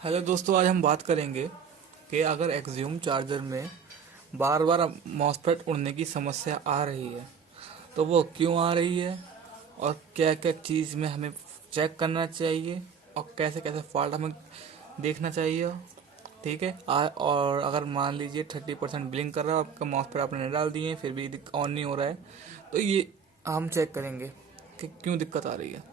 Hello दोस्तों, आज हम बात करेंगे कि अगर एक्सियूम चार्जर में बार बार मॉसफेट उड़ने की समस्या आ रही है तो वो क्यों आ रही है और क्या क्या चीज़ में हमें चेक करना चाहिए और कैसे कैसे फॉल्ट हमें देखना चाहिए। ठीक है। और अगर मान लीजिए 30% ब्लिंक कर रहा है, आपका मॉसफेट आपने नहीं डाल दिए हैं फिर भी ऑन नहीं हो रहा है, तो ये हम चेक करेंगे कि क्यों दिक्कत आ रही है।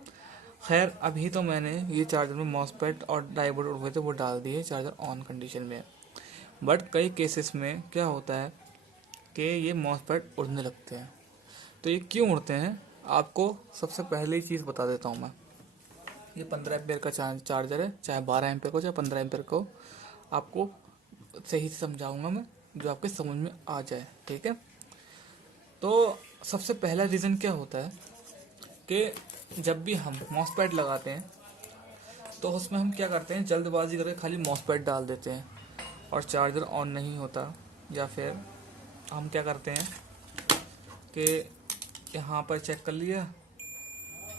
खैर, अभी तो मैंने ये चार्जर में मॉसफेट और डायोड हुए थे वो डाल दिए चार्जर ऑन कंडीशन में। बट कई केसेस में क्या होता है कि ये मॉसफेट उड़ने लगते हैं। तो ये क्यों उड़ते हैं, आपको सबसे पहले ही चीज़ बता देता हूँ मैं। ये 15 एम्पेयर का चार्जर है, चाहे 12 एम्पेयर को चाहे 15 एम्पेयर को, आपको सही से समझाऊंगा मैं जो आपके समझ में आ जाए। ठीक है। तो सबसे पहला रीज़न क्या होता है कि जब भी हम मॉसफेट लगाते हैं तो उसमें हम क्या करते हैं, जल्दबाजी करके खाली मॉसफेट डाल देते हैं और चार्जर ऑन नहीं होता। या फिर हम क्या करते हैं कि यहाँ पर चेक कर लिया,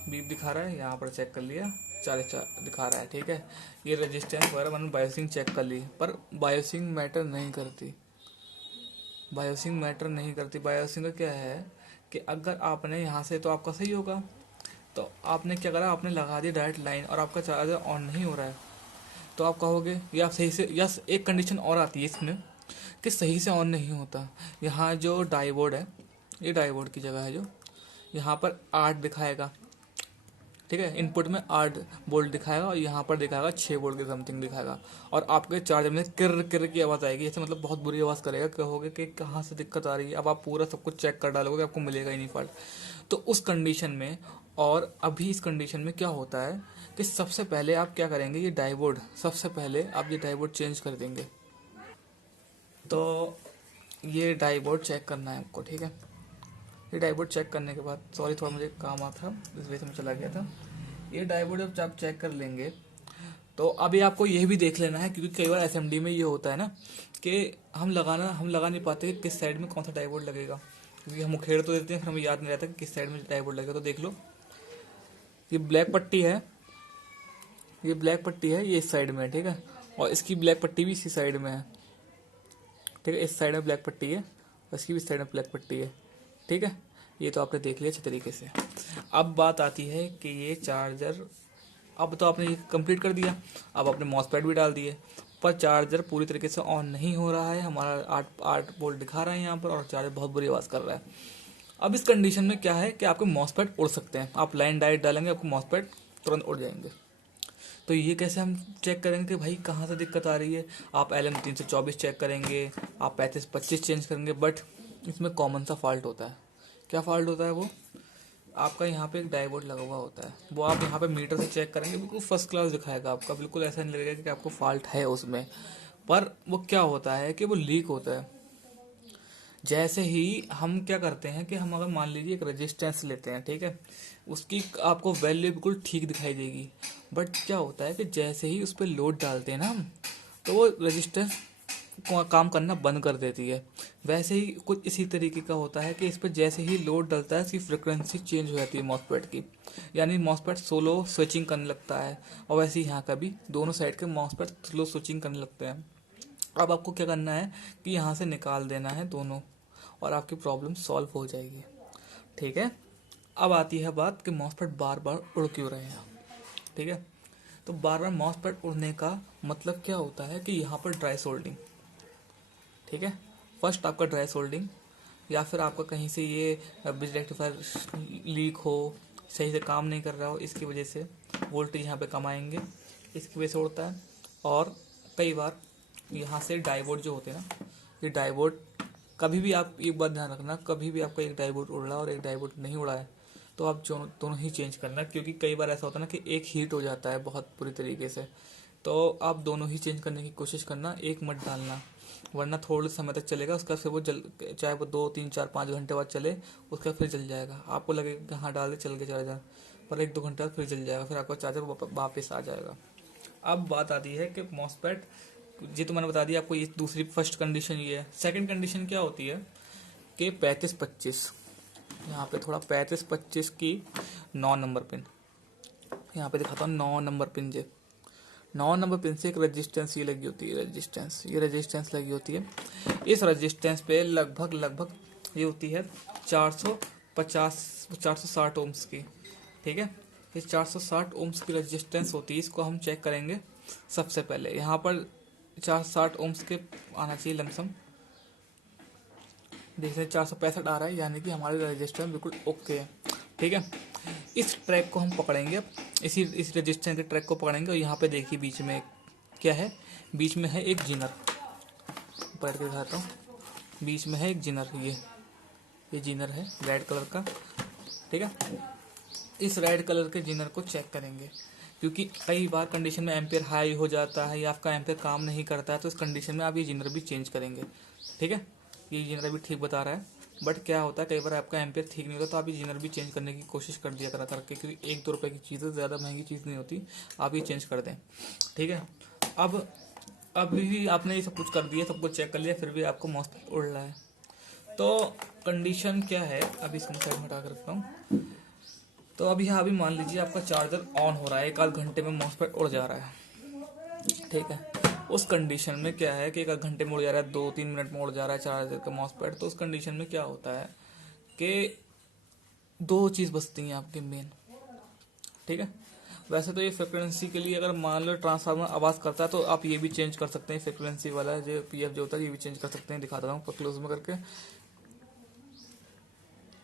बीप दिखा रहा है, यहाँ पर चेक कर लिया, 40 दिखा रहा है। ठीक है। ये रेजिस्टेंस वगैरह मैंने बायोसिंग चेक कर ली, पर बायोसिंग मैटर नहीं करती। बायोसिंग मैटर नहीं करती। बायोसिंग का क्या है कि अगर आपने यहाँ से, तो आपका सही होगा, तो आपने क्या करा, आपने लगा दी डायरेक्ट लाइन और आपका चार्जर ऑन नहीं हो रहा है, तो आप कहोगे या सही से, या एक कंडीशन और आती है इसमें कि सही से ऑन नहीं होता। यहाँ जो डायोड है, ये डायोड की जगह है, जो यहाँ पर 8 दिखाएगा। ठीक है। इनपुट में 8 वोल्ट दिखाएगा और यहाँ पर दिखाएगा 6 वोल्ट के समथिंग दिखाएगा। और आपके चार्जर में किर किर की आवाज़ आएगी, जैसे मतलब बहुत बुरी आवाज़ करेगा। कहोगे कि कहाँ से दिक्कत आ रही है। अब आप पूरा सब कुछ चेक कर डालोगे, आपको मिलेगा ही नहीं फॉल्ट। तो उस कंडीशन में, और अभी इस कंडीशन में क्या होता है कि सबसे पहले आप क्या करेंगे, ये डायोड, सबसे पहले आप ये डायोड चेंज कर देंगे। तो ये डायोड चेक करना है आपको। ठीक है। ये डायोड चेक करने के बाद, सॉरी थोड़ा मुझे काम आ था इस वजह से मैं चला गया था। ये डायोड जब आप चेक कर लेंगे तो अभी आपको यह भी देख लेना है, क्योंकि कई बार एसएमडी में ये होता है ना कि हम लगा नहीं पाते कि किस साइड में कौन सा डायोड लगेगा, क्योंकि हम उखेड़ तो देते हैं फिर हमें याद नहीं रहता कि किस साइड में डायोड लगेगा। तो देख लो, ये ब्लैक पट्टी है, ये ब्लैक पट्टी है, ये इस साइड में है। ठीक है। और इसकी ब्लैक पट्टी भी इसी साइड में है। ठीक है। इस साइड में ब्लैक पट्टी है और इसकी भी साइड में ब्लैक पट्टी है। ठीक है। ये तो आपने देख लिया अच्छे तरीके से। अब बात आती है कि ये चार्जर, अब तो आपने ये कंप्लीट कर दिया, अब आपने मॉसफेट भी डाल दिए, पर चार्जर पूरी तरीके से ऑन नहीं हो रहा है। हमारा 8 वोल्ट दिखा रहा है यहाँ पर और चार्जर बहुत बुरी आवाज़ कर रहा है। अब इस कंडीशन में क्या है कि आपके मॉसफेट उड़ सकते हैं। आप लाइन डायरेक्ट डालेंगे, आपको मॉसफेट तुरंत उड़ जाएंगे। तो ये कैसे हम चेक करेंगे कि भाई कहाँ से दिक्कत आ रही है। आप LM324 चेक करेंगे, आप 3525 चेंज करेंगे, बट इसमें कॉमन सा फॉल्ट होता है। क्या फॉल्ट होता है वो, आपका यहाँ पे एक डायोड लगा हुआ होता है, वो आप यहाँ पे मीटर से चेक करेंगे, बिल्कुल फर्स्ट क्लास दिखाएगा आपका, बिल्कुल ऐसा नहीं लगेगा कि आपको फॉल्ट है उसमें। पर वो क्या होता है कि वो लीक होता है। जैसे ही हम क्या करते हैं कि हम अगर मान लीजिए एक रेजिस्टेंस लेते हैं, ठीक है, उसकी आपको वैल्यू बिल्कुल ठीक दिखाई देगी, बट क्या होता है कि जैसे ही उस पर लोड डालते हैं ना हम, तो वो रेजिस्टेंस काम करना बंद कर देती है। वैसे ही कुछ इसी तरीके का होता है कि इस पर जैसे ही लोड डलता है इसकी फ्रिक्वेंसी चेंज हो जाती है मॉसफेट की, यानी मॉसफेट सोलो स्विचिंग करने लगता है। और वैसे ही यहाँ का भी दोनों साइड के मॉसफेट स्लो स्विचिंग करने लगते हैं। अब आपको क्या करना है कि यहाँ से निकाल देना है दोनों, और आपकी प्रॉब्लम सॉल्व हो जाएगी। ठीक है। अब आती है बात कि मॉसफेट बार बार उड़ क्यों रहे हैं। ठीक है। तो बार बार मॉसफेट उड़ने का मतलब क्या होता है कि यहाँ पर ड्राई सोल्डिंग। ठीक है। फर्स्ट आपका ड्राई सोल्डिंग, या फिर आपका कहीं से ये बिजली रेक्टिफायर लीक हो, सही से काम नहीं कर रहा हो, इसकी वजह से वोल्टेज यहाँ पे कम आएंगे, इसकी वजह से उड़ता है। और कई बार यहाँ से डायोड जो होते हैं ना, ये डायोड, कभी भी आप एक बात ध्यान रखना, कभी भी आपका एक डायोड उड़ रहा है और एक डायोड नहीं उड़ा है तो आप दोनों ही चेंज करना, क्योंकि कई बार ऐसा होता है ना कि एक हीट हो जाता है बहुत बुरी तरीके से। तो आप दोनों ही चेंज करने की कोशिश करना, एक मत डालना, वरना थोड़े समय तक चलेगा, उसका फिर वो जल, चाहे वो 2 3 4 5 घंटे बाद चले, उसका फिर जल जाएगा। आपको लगेगा कि हाँ डाल दे चल गया चार्जर, पर 1 2 घंटे बाद फिर जल जाएगा, फिर आपका चार्जर वापस आ जाएगा। अब बात आती है कि मॉसफेट, ये तो मैंने बता दिया आपको, ये दूसरी फर्स्ट कंडीशन ये है। सेकंड कंडीशन क्या होती है कि 3525, यहाँ पे थोड़ा 3525 की 9 नंबर पिन, यहाँ पे दिखाता हूँ 9 नंबर पिन जे, 9 नंबर पिन से एक रेजिस्टेंस ये लगी होती है, ये रेजिस्टेंस लगी होती है। इस रेजिस्टेंस पे लगभग ये होती है 460 ओम्स की, ठीक है। इस 460 ओम्स की रेजिस्टेंस होती है, इसको हम चेक करेंगे। सबसे पहले यहाँ पर 460 ओम्स के आना चाहिए लमसम, देखिए 465 आ रहा है, यानी कि हमारे रेजिस्टेंस बिल्कुल ओके है, ठीक है। इस ट्रैक को हम पकड़ेंगे अब, इस रेजिस्टेंस के ट्रैक को पकड़ेंगे और यहाँ पे देखिए बीच में क्या है, बीच में है एक जिनर, पलट के दिखाता हूँ। बीच में है एक जिनर, ये जिनर है रेड कलर का, ठीक है। इस रेड कलर के जिनर को चेक करेंगे, क्योंकि कई बार कंडीशन में एम्पेयर हाई हो जाता है या आपका एम्पेयर काम नहीं करता है, तो इस कंडीशन में आप ये जिनर भी चेंज करेंगे, ठीक है। ये जिनर भी ठीक बता रहा है, बट क्या होता है कई बार आपका एम्पेयर ठीक नहीं होता, तो आप ये जिनर भी चेंज करने की कोशिश कर दिया करा करके, क्योंकि 1-2 रुपये की चीज़ है, ज़्यादा महंगी चीज़ नहीं होती, आप ये चेंज कर दें, ठीक है। अब भी आपने ये सब कुछ कर दिया, सब कुछ चेक कर लिया, फिर भी आपको मॉस्फेट उड़ रहा है, तो कंडीशन क्या है, अभी इसको साइड में हटा कर रखता हूँ। तो अब यहाँ अभी मान लीजिए आपका चार्जर ऑन हो रहा है, 1 आध घंटे में मॉस्फेट उड़ जा रहा है, ठीक है। उस कंडीशन में क्या है कि 1 आध घंटे में उड़ जा रहा है, 2-3 मिनट में उड़ जा रहा है चार्जर का मॉस्फेट, तो उस कंडीशन में क्या होता है कि 2 चीज़ बचती हैं आपके मेन, ठीक है। वैसे तो ये फ्रिक्वेंसी के लिए अगर मान लो ट्रांसफार्मर आवाज़ करता है तो आप ये भी चेंज कर सकते हैं, फ्रिक्वेंसी वाला जो पीएफ जो होता है ये भी चेंज कर सकते हैं, दिखा देता हूँ क्लोज में करके।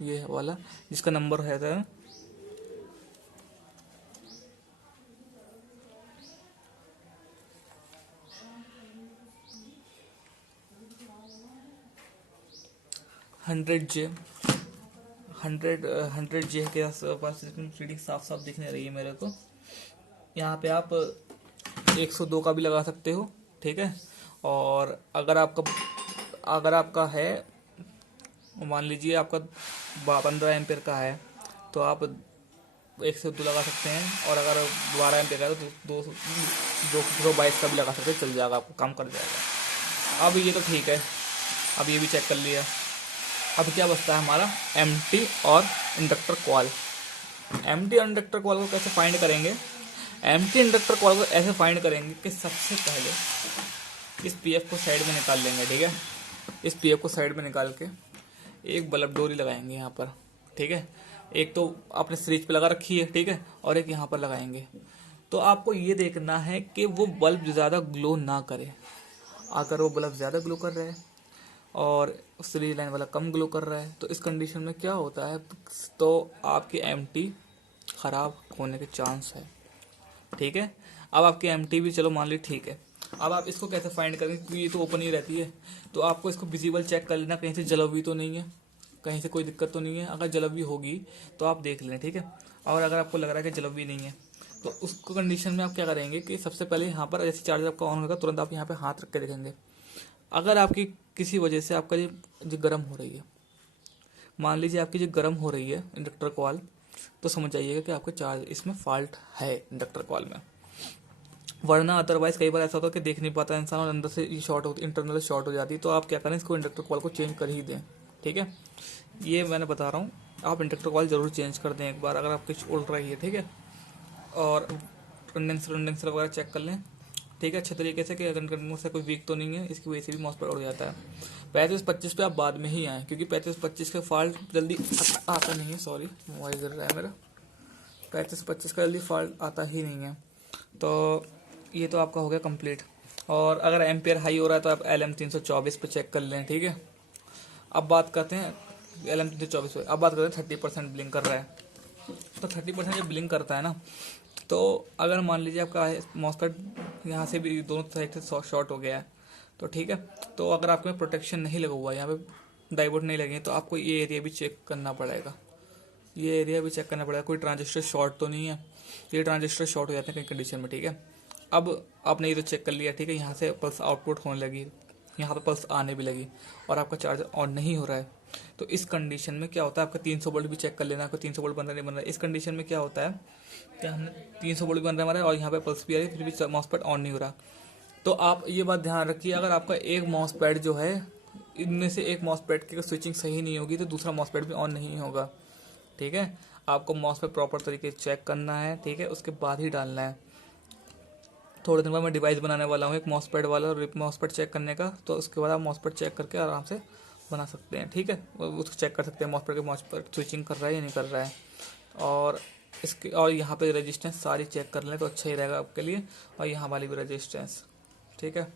ये वाला जिसका नंबर है 100J, 100J के आसपास रीडिंग साफ साफ दिखने रही है मेरे को। यहाँ पे आप 102 का भी लगा सकते हो, ठीक है। और अगर आपका है, मान लीजिए आपका 15 एम्पेयर का है, तो आप 102 लगा सकते हैं, और अगर 12 एम्पेयर का है तो 222 का भी लगा सकते हैं, चल जाएगा, आपको काम कर जाएगा। अब ये तो ठीक है, अब ये भी चेक कर लिया। अब क्या बचता है हमारा एमटी और इंडक्टर कॉल। एमटी और इंडक्टर कॉल को कैसे फाइंड करेंगे? एमटी इंडक्टर कॉल को ऐसे फाइंड करेंगे कि सबसे पहले इस पीएफ को साइड में निकाल लेंगे, ठीक है। इस पीएफ को साइड में निकाल के एक बल्ब डोरी लगाएंगे यहाँ पर, ठीक है। एक तो आपने स्विच पे लगा रखी है, ठीक है, और एक यहाँ पर लगाएंगे। तो आपको ये देखना है कि वो बल्ब ज़्यादा ग्लो ना करे। अगर वो बल्ब ज़्यादा ग्लो कर रहा है और सीरीज लाइन वाला कम ग्लो कर रहा है, तो इस कंडीशन में क्या होता है, तो आपकी एमटी ख़राब होने के चांस है, ठीक है। अब आपकी एमटी भी चलो मान ली ठीक है। अब आप इसको कैसे फाइंड करेंगे, क्योंकि ये तो ओपन ही रहती है, तो आपको इसको विजिबल चेक कर लेना, कहीं से जल हुई तो नहीं है, कहीं से कोई दिक्कत तो नहीं है। अगर जलवी होगी तो आप देख लें, ठीक है। और अगर आपको लग रहा है कि जलवी नहीं है, तो उसको कंडीशन में आप क्या करेंगे कि सबसे पहले यहाँ पर जैसे चार्जर आपका ऑन होगा, तुरंत आप यहाँ पे हाथ रख के देखेंगे। अगर आपकी किसी वजह से आपका जो गर्म हो रही है, मान लीजिए आपकी जो गर्म हो रही है इंडक्टर कॉल, तो समझ जाइएगा कि आपका चार्ज इसमें फॉल्ट है इंडक्टर कॉल में। वरना अदरवाइज कई बार ऐसा होता है कि देख नहीं पाता इंसान और अंदर से शॉर्ट होती, इंटरनल शॉर्ट हो जाती है, तो आप क्या करें, इसको इंडक्टर कॉल को चेंज कर ही दें, ठीक है। ये मैंने बता रहा हूँ, आप इंडक्टर कॉल जरूर चेंज कर दें एक बार अगर आपकी उड़ रही है, ठीक है। और कंडेंसर वगैरह चेक कर लें, ठीक है, अच्छे तरीके से कि कंडेंसर से कोई वीक तो नहीं है, इसकी वजह से भी मॉस्फेट उड़ जाता है। 35-25 पे आप बाद में ही आएँ, क्योंकि 35-25 का फॉल्ट जल्दी आता नहीं है, सॉरी मोबाइल गिर रहा है मेरा। 35-25 का जल्दी फॉल्ट आता ही नहीं है। तो ये तो आपका हो गया कंप्लीट। और अगर एम्पेयर हाई हो रहा है तो आप LM324 पे चेक कर लें, ठीक है। अब बात करते हैं LM324 पे, अब बात करते हैं 30% ब्लिंक कर रहा है। तो 30% जब ब्लिंक करता है ना, तो अगर मान लीजिए आपका मॉस्फेट यहाँ से भी दोनों साइड से शॉर्ट हो गया है, तो ठीक है, तो अगर आपके में प्रोटेक्शन नहीं लगा हुआ है, यहाँ पे डायोड नहीं लगे, तो आपको ये एरिया भी चेक करना पड़ेगा, ये एरिया भी चेक करना पड़ेगा, कोई ट्रांजिस्टर शॉर्ट तो नहीं है। ये ट्रांजिस्टर शॉर्ट हो जाते हैं कई कंडीशन में, ठीक है। अब आपने ये तो चेक कर लिया, ठीक है, यहाँ से पल्स आउटपुट होने लगी, यहाँ पर पल्स आने भी लगी, और आपका चार्जर ऑन नहीं हो रहा है। तो इस कंडीशन में क्या होता है, आपका 300 वोल्ट भी चेक कर लेना, आपका 300 वोल्ट बन रहा नहीं बन रहा है। इस कंडीशन में क्या होता है कि हमने 300 वोल्ट बन रहा है हमारा, और यहाँ पे पल्स भी आ रही है, फिर भी मॉस्फेट ऑन नहीं हो रहा। तो आप ये बात ध्यान रखिए, अगर आपका एक मॉस्फेट जो है, इनमें से एक मॉस्फेट की स्विचिंग सही नहीं होगी, तो दूसरा मॉस्फेट भी ऑन नहीं होगा, ठीक है। आपको मॉस्फेट प्रॉपर तरीके से चेक करना है, ठीक है, उसके बाद ही डालना है। थोड़े दिन बाद मैं डिवाइस बनाने वाला हूँ एक मॉसपेट वाला, और मॉसपेट चेक करने का, तो उसके बाद आप मॉसपेट चेक करके आराम से बना सकते हैं। ठीक है, उसको चेक कर सकते हैं मॉसपेट स्विचिंग कर रहा है या नहीं कर रहा है। और इसके और यहाँ पे रेजिस्टेंस सारी चेक कर लें तो अच्छा ही रहेगा आपके लिए, और यहाँ वाली भी रेजिस्टेंस। ठीक है,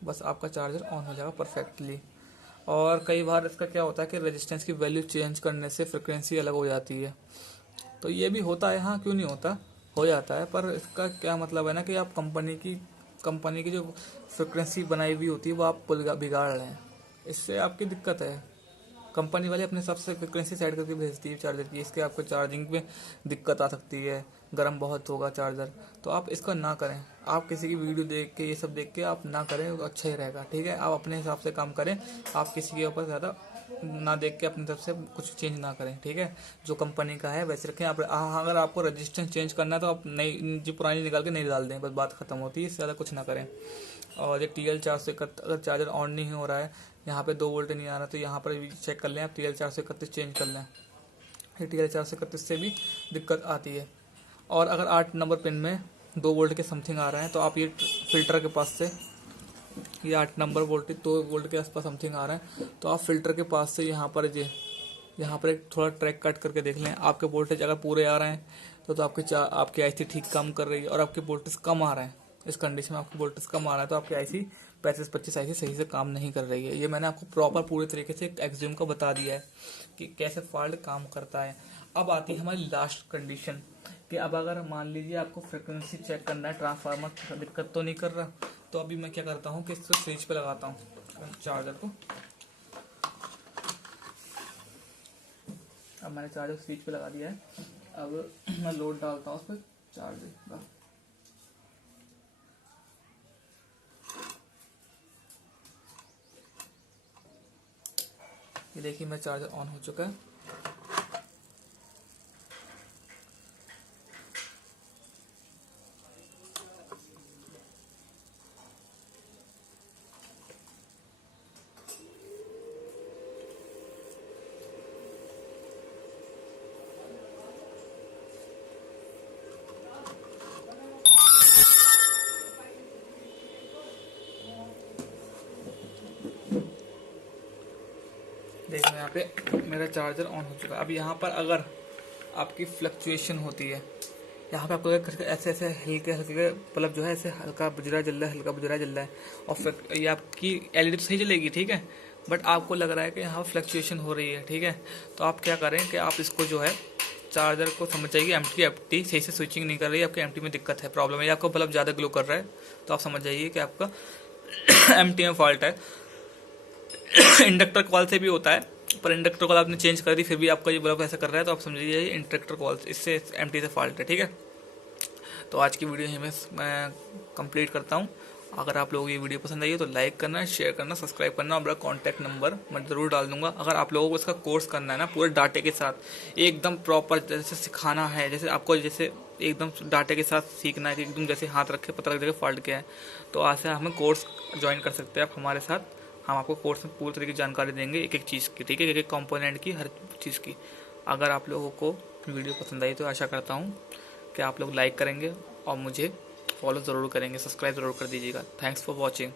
बस आपका चार्जर ऑन हो जाएगा परफेक्टली। और कई बार इसका क्या होता है कि रेजिस्टेंस की वैल्यू चेंज करने से फ्रिक्वेंसी अलग हो जाती है, तो ये भी होता है। हाँ, क्यों नहीं होता, हो जाता है। पर इसका क्या मतलब है ना कि आप कंपनी की जो फ्रिक्वेंसी बनाई हुई होती है वो आप बिगाड़ रहे हैं, इससे आपकी दिक्कत है। कंपनी वाले अपने हिसाब से फ्रिक्वेंसी सेट करके भेजती है चार्जर की, इसके आपको चार्जिंग में दिक्कत आ सकती है, गर्म बहुत होगा चार्जर। तो आप इसको ना करें, आप किसी की वीडियो देख के ये सब देख के आप ना करें, तो अच्छा ही रहेगा। ठीक है, आप अपने हिसाब से काम करें, आप किसी के ऊपर ज़्यादा ना देख के अपनी तरफ से कुछ चेंज ना करें। ठीक है, जो कंपनी का है वैसे रखें। आप अगर आपको रजिस्टेंस चेंज करना है तो आप नई जो पुरानी निकाल के नहीं डाल दें, बस बात खत्म होती है, इससे ज़्यादा कुछ ना करें। और ये TL431 अगर चार्जर ऑन नहीं हो रहा है, यहाँ पे 2 वोल्ट नहीं आ रहा, तो यहाँ पर भी चेक कर लें आप, TL431 चेंज कर लें। TL431 से भी दिक्कत आती है। और अगर 8 नंबर पिन में 2 वोल्ट के समथिंग आ रहे हैं, तो आप ये फिल्टर के पास से, ये 8 नंबर वोल्टेज 2 वोल्ट के आसपास समथिंग आ रहा है, तो आप फिल्टर के पास से यहाँ पर एक थोड़ा ट्रैक कट करके देख लें। आपके वोल्टेज अगर पूरे आ रहे हैं तो आपकी आईसी ठीक काम कर रही है, और आपके वोल्टेज कम आ रहे हैं, इस कंडीशन में आपकी वोल्टेज कम आ रहा है, तो आपकी आईसी 3525 आईसी सही से काम नहीं कर रही है। ये मैंने आपको प्रॉपर पूरे तरीके से एक्सियम का बता दिया है कि कैसे फॉल्ट काम करता है। अब आती है हमारी लास्ट कंडीशन कि अब अगर मान लीजिए आपको फ्रिक्वेंसी चेक करना है, ट्रांसफार्मर दिक्कत तो नहीं कर रहा, तो अभी मैं क्या करता हूँ कि इसको स्विच पे लगाता हूँ चार्जर को। अब मैंने चार्जर स्विच पे लगा दिया है, अब मैं लोड डालता हूँ उस पर चार्जर का। ये देखिए मेरा चार्जर ऑन हो चुका है। देखो यहाँ पे मेरा चार्जर ऑन हो चुका है। अब यहाँ पर अगर आपकी फ्लक्चुएशन होती है, यहाँ पे आपको ऐसे ऐसे हल्के हल्के बल्ब जो है ऐसे हल्का बुजरा जल रहा है, हल्का बुजरा जल रहा है, और फिर ये आपकी एलईडी तो सही जलेगी, ठीक है, बट आपको लग रहा है कि यहाँ फ्लक्चुएशन हो रही है। ठीक है, तो आप क्या करें कि आप इसको जो है चार्जर को समझ जाइए एम्प्टी सही से स्विचिंग नहीं कर रही है, आपके एम्प्टी में दिक्कत है, प्रॉब्लम है, या आपको बल्ब ज़्यादा ग्लो कर रहा है, तो आप समझ जाइए कि आपका एम्प्टी में फॉल्ट है। इंडक्टर कॉल से भी होता है, पर इंडक्टर कॉल आपने चेंज कर दी फिर भी आपका ये बल्ब ऐसा कर रहा है, तो आप समझिए इंडक्टर कॉल इससे एम्प्टी से फॉल्ट है। ठीक है, तो आज की वीडियो यहीं मैं कंप्लीट करता हूँ। अगर आप लोगों को ये वीडियो पसंद आई है तो लाइक करना, शेयर करना, सब्सक्राइब करना, और मेरा कॉन्टैक्ट नंबर मैं ज़रूर डाल दूंगा। अगर आप लोगों को इसका कोर्स करना है ना पूरे डाटे के साथ, एकदम प्रॉपर जैसे सिखाना है, जैसे आपको जैसे एकदम डाटे के साथ सीखना है कि एकदम जैसे हाथ रखे पता लग जाएगा फॉल्ट क्या है, तो आज से हमें कोर्स ज्वाइन कर सकते हैं आप हमारे साथ। हम आपको कोर्स में पूरी तरीके की जानकारी देंगे एक एक चीज़ की, ठीक है, एक एक कंपोनेंट की, हर चीज़ की। अगर आप लोगों को वीडियो पसंद आई तो आशा करता हूँ कि आप लोग लाइक करेंगे और मुझे फॉलो ज़रूर करेंगे, सब्सक्राइब ज़रूर कर दीजिएगा। Thanks for watching.